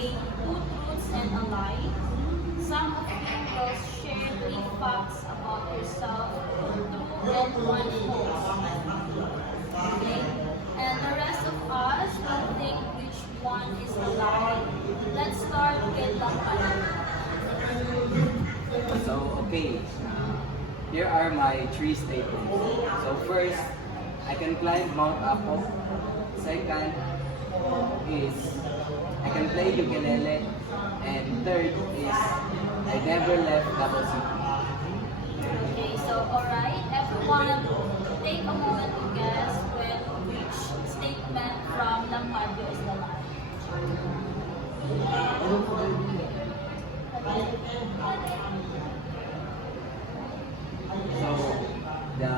explain two truths and a lie. Some of you will share three facts about yourself, true and one false. Okay? And the rest of us will think which one is a lie. Let's start with the So, okay, here are my three statements. So first, I can climb Mount Apo. Second is, I can play ukulele. And third is, I never left Davao City. Okay, so alright, everyone, take a moment to guess which statement from Lampadio is the lie. So, the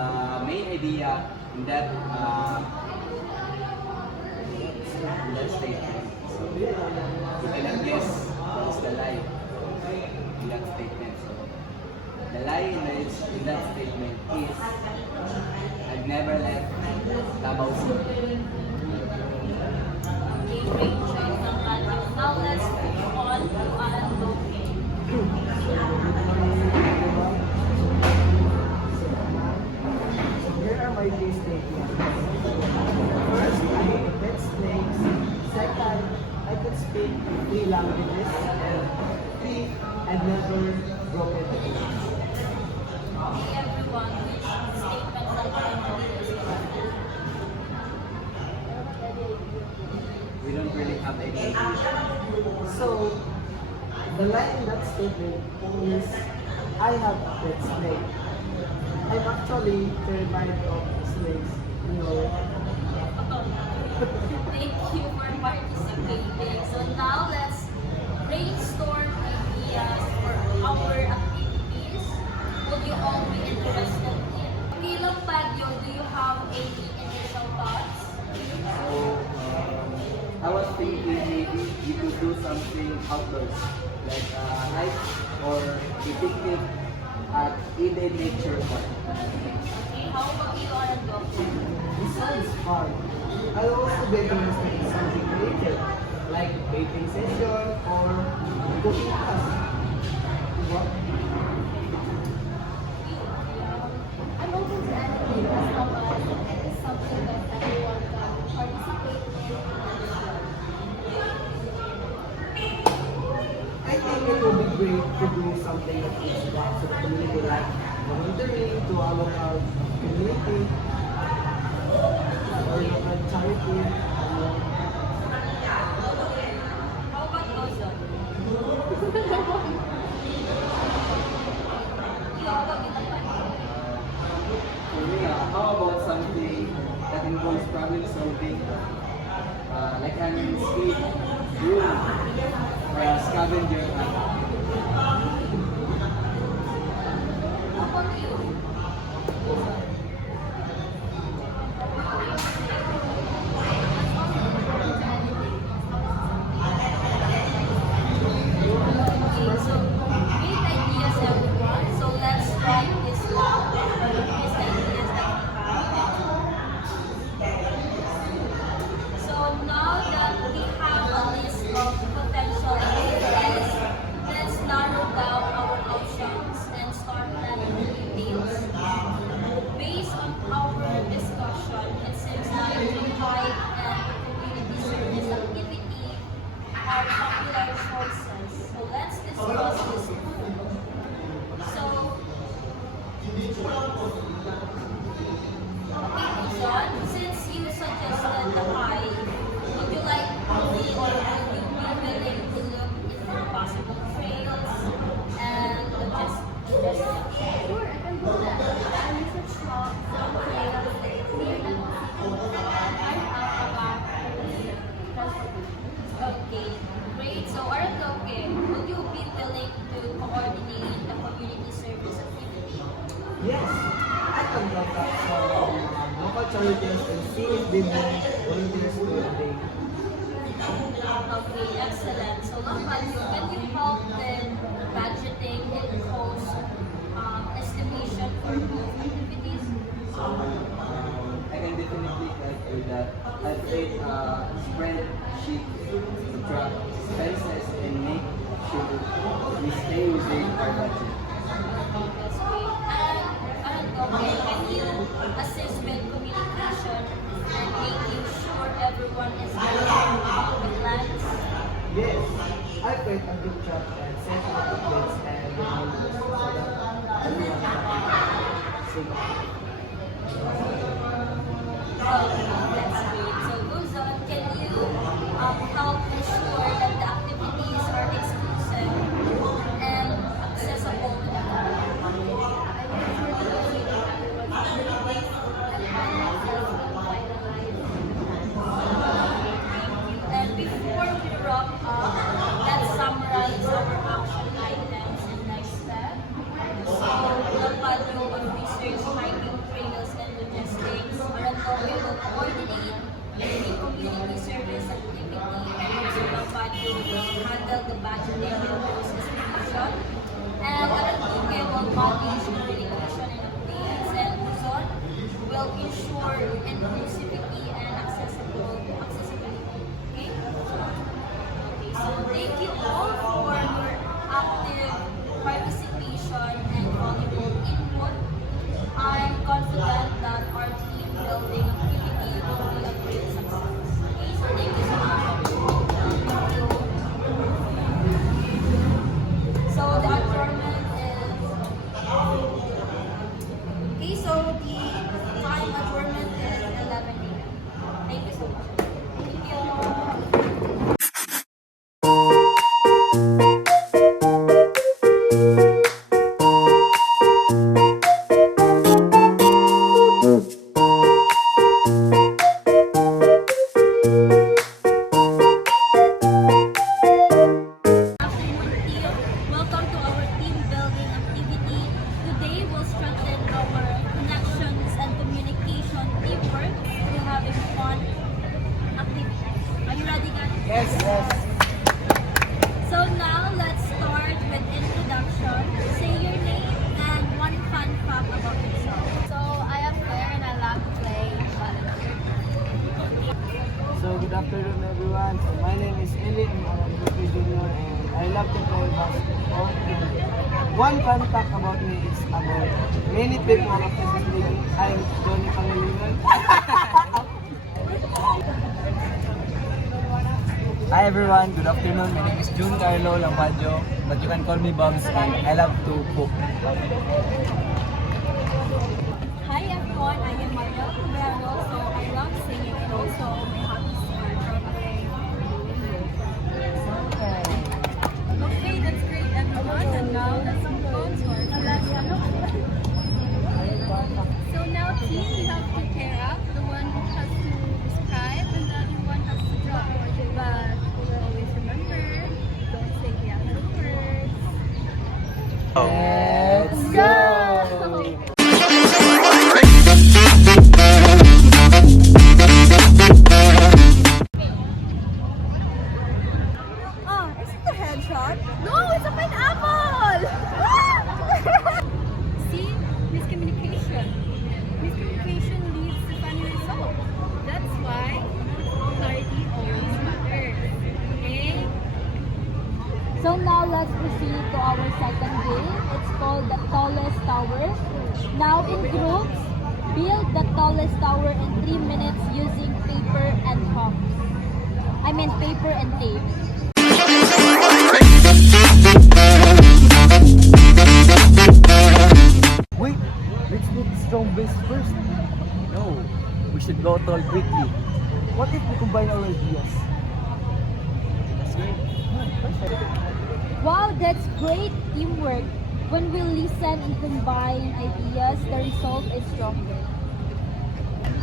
main idea in that statement, so you cannot guess what is the lie in that statement. So, the lie in that statement is, I've never left Davao City. Okay, great choice, Lampadio. Now let's move on to Andoke. Here are my three statements. First, I hate snakes. Second, I could speak three languages. And three, I've never broken a glass. Okay, everyone, which statement from Andoke is the lie? We don't really have any idea. So, the lie in that statement is, I have a pet snake. I'm actually terrified of snakes. You know, Thank you for participating. So now let's brainstorm ideas for our activities. Would you all be interested in? Okay, Lampadio, do you have any initial thoughts? So, I was thinking maybe we could do something outdoors, like hike or a picnic at Eden Nature Park. Okay, how about you, Arando? it sounds fun. I'll also be interested in something creative, like baking session or cooking class. What? I'm open to anything as long as it is something that everyone can participate in. I think it would be great to do something that gives back to the community, like volunteering to our local community or local charity. How about Ozon? You, how about you, Lampadio? For me, how about something that involves problem solving, like an escape room or a scavenger hunt? How about you? Okay, so great ideas, everyone. So let's write this down. These ideas that we have. So now that we have a list of potential ideas, let's narrow down our options and start planning the details. Based on our discussion, it seems like hike and community service activity are popular choices. So let's discuss this one. So, okay, John, since you suggested the hike, would you like me or would you be willing to look into possible trails and logistics? Sure, I can do that. I researched some trails near the city and I'm up about transportation. Okay, great. So, Aratoke, would you be willing to coordinate the community service activity? Yes, I can contact some local charities and see if they need volunteers for the day. Okay, excellent. So, Lampadio, can you help with budgeting and cost estimation for both activities? I can definitely help with that. I've made a spreadsheet to track expenses our budget. That's great. And okay, can you assist with communication and making sure everyone is getting the plans? Yes, I create a group chat and send out the plates and reminders so that everyone can see. That's great. So Luzon, can you help ensure that the activities are exclusive and accessible to And before we wrap up, let's summarize our action items and next step. So, the Padro of Research, Hiking, Trails, and Logistics, Aratoke will coordinate the community service activity, and so the Padro will handle the budgeting and process division, and Aratoke will manage communication and updates, and Luzon will ensure inclusivity and accessibility. Okay? Okay, so thank you all for your active participation and valuable input. I'm confident that our team building activity will be a great success. Okay, so thank you so much. So the adjournment is okay. So the time adjournment is 11 a.m. Thank you so much. Thank you. Afternoon team, welcome to our team building activity. Today we'll strengthen our connections and communication teamwork through having fun activities. Are you ready guys? Yes, yes. So now let's start with introduction. Say your name and one fun fact about yourself. So I am Claire and I love to play volleyball. So good afternoon everyone. So my name is Eli and I'm a rookie junior and I love to play basketball. And one fun fact about me is about many people of this league. I'm Johnny Pangilinan. Hi everyone, good afternoon. My name is June Carlo Lampadio, but you can call me Bubs and I love to cook. Hi everyone, I am Mariel Cabrero. So I love singing and also my hobbies are traveling. Okay, that's great everyone. And now let's move on to our last So now team, we have to pair up. The one has to describe and the other one has to draw. But we will always remember, don't say the actual words. Let's go! Oh, is it a headshot? No, it's a pineapple! See? Miscommunication. Miscommunication leads to funny result. That's why clarity always matters. Okay? So now let's proceed to our second game. It's called the tallest tower. Now in groups, build the tallest tower in 3 minutes using paper and chalk. I mean paper and tape. Wait, let's make strong base first. No, we should go tall quickly. What if we combine our ideas? That's great. Wow, that's great teamwork. When we listen and combine ideas, the result is stronger.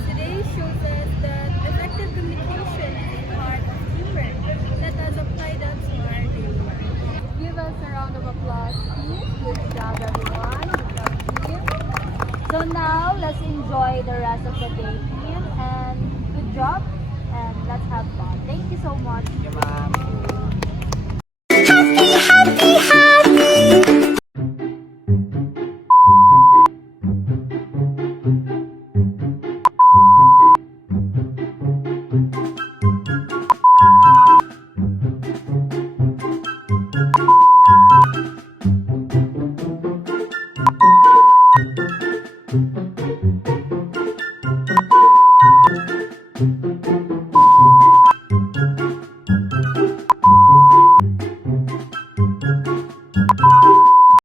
Today shows us that effective communication is a part of teamwork. Let us apply that to our daily work. Give us a round of applause, please. Good job, everyone. Good job, team. So now, let's enjoy the rest of the day, team. And good job. And let's have fun. Thank you so much. Thank you, ma'am.